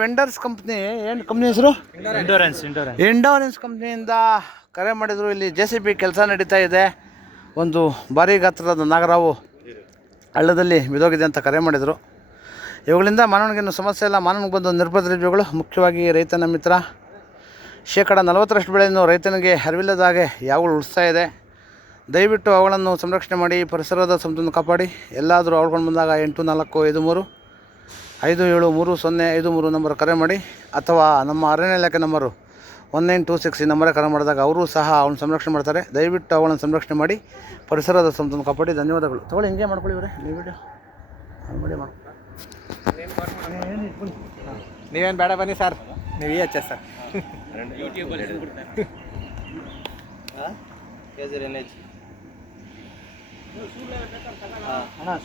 Vendors company, ಏನು company ಹೆಸರು? Endurance ಕಂಪ್ನಿಯಿಂದ ಕರೆ ಮಾಡಿದರು. ಇಲ್ಲಿ JCB ಕೆಲಸ ನಡೀತಾ ಇದೆ. ಒಂದು ಭಾರಿ ಗಾತ್ರದ ನಾಗರಾವು ಹಳ್ಳದಲ್ಲಿ ಬಿದೋಗಿದೆ ಅಂತ ಕರೆ ಮಾಡಿದರು. ಇವುಗಳಿಂದ ಮಾನವನಿಗೇನು ಸಮಸ್ಯೆ ಇಲ್ಲ. ಮಾನವನಿಗೆ ಬಂದು ನಿರ್ಬಂಧಗಳು, ಮುಖ್ಯವಾಗಿ ರೈತನ ಮಿತ್ರ. 40% ಬೆಳೆಯನ್ನು ರೈತನಿಗೆ ಅರಿವಿಲ್ಲದ ಹಾಗೆ ಯಾವಾಗಲೂ ಉಳಿಸ್ತಾ ಇದೆ. ದಯವಿಟ್ಟು ಅವುಗಳನ್ನು ಸಂರಕ್ಷಣೆ ಮಾಡಿ, ಪರಿಸರದ ಸಮತೋಲನ ಕಾಪಾಡಿ. ಎಲ್ಲಾದರೂ ಅವುಗಳು ಬಂದಾಗ 8453 573053 ನಂಬರ್ ಕರೆ ಮಾಡಿ, ಅಥವಾ ನಮ್ಮ ಅರಣ್ಯ ಇಲಾಖೆ ನಂಬರು 1926 ಈ ನಂಬರೇ ಕರೆ ಮಾಡಿದಾಗ ಅವರು ಸಹ ಅವನ್ನ ಸಂರಕ್ಷಣೆ ಮಾಡ್ತಾರೆ. ದಯವಿಟ್ಟು ಅವುಗಳನ್ನು ಸಂರಕ್ಷಣೆ ಮಾಡಿ, ಪರಿಸರದ ಸಮತೋಲನ ಕಾಪಾಡಿ. ಧನ್ಯವಾದಗಳು. ತೊಗೊಳ್ಳಿ, ಹಿಂಗೆ ಮಾಡ್ಕೊಳ್ಳಿ ಇವರೇ ನೀವು ವಿಡಿಯೋ ಮಾಡಿ ಮಾಡಿ. ನೀವೇನು ಬೇಡ ಬನ್ನಿ ಸರ್, ನೀವು EHS ಸರ್.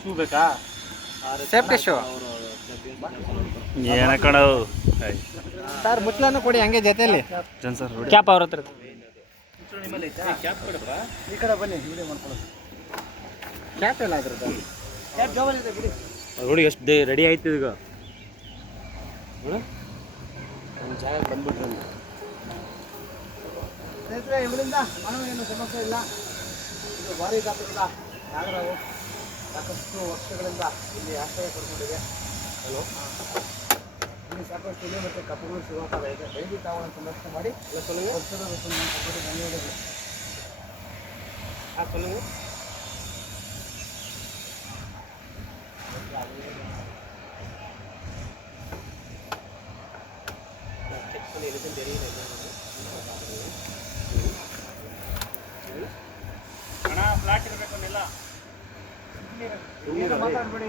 ಶೂ ಬೇಕಾ? ಸೇಫ್ಟಿ ಶೂ ಏನ ಕಣವು ಸರ್, ಮುಚ್ಚಲನ್ನು ಕೊಡಿ ಹಂಗೆ ಜೊತೆಯಲ್ಲಿ. ಕ್ಯಾಪ್ ಅವ್ರ ಹತ್ರ ಈ ಕಡೆ ಬನ್ನಿ, ವಿಡಿಯೋ ಮಾಡ್ಕೊಳ್ಳೋದು. ಕ್ಯಾಪ್ ಎಲ್ಲ ಇದ್ರದ್ದು. ಕ್ಯಾಪ್ ಜೋಬಲ್ ಇದೆ ಬಿಡಿ. ನೋಡಿ ಎಷ್ಟು ರೆಡಿ ಆಯ್ತು ಈಗ. ಒಂದು ಜಾಗ ಬಂದ್ಬಿಟ್ರೆ ಸ್ನೇಹಿತರೆ, ಇವರಿಂದ ಮಾನವನಿಗೇನು ಸಮಸ್ಯೆ ಇಲ್ಲ. ಇದು ಭಾರಿ ಗಾತ್ರದ ನಾಗರಾವು ಸಾಕಷ್ಟು ವರ್ಷಗಳಿಂದ ಇಲ್ಲಿ ಆಶ್ರಯ ಪಡ್ಕೊಂಡಿದೆ. ಇಲ್ಲಿ ಸಾಕಷ್ಟು ಇಲೆ ಮತ್ತು ಕಪ್ಪುಗಳು ಸಿಗುವಂಥದ್ದು ಇದೆ. ದಯವಿಟ್ಟು ಅವುಗಳನ್ನು ಸಂರಕ್ಷಣೆ ಮಾಡಿ. ಧನ್ಯವಾದಗಳು. ಮಾತಾಡಬೇಡಿ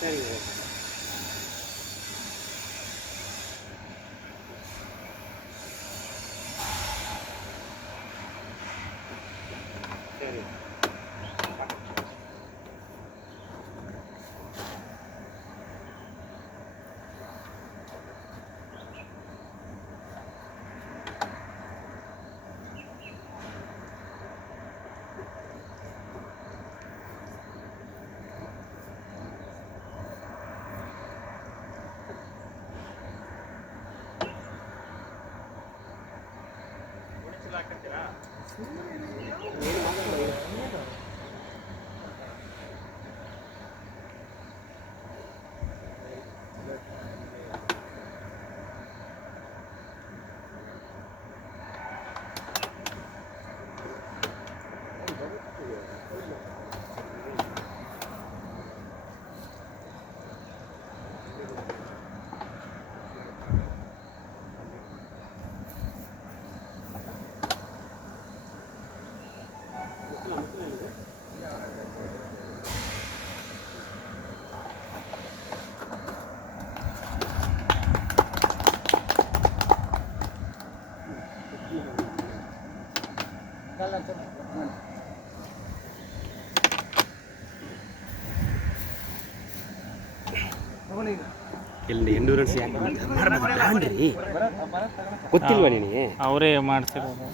ಸರಿ. ಇಲ್ಲಿ ಎಂಡೂರೆನ್ಸ್ ಯಾಕೆ ಗೊತ್ತಿಲ್ವಾ ನಿನಗೆ? ಅವರೇ ಮಾಡ್ತಿರೋದು.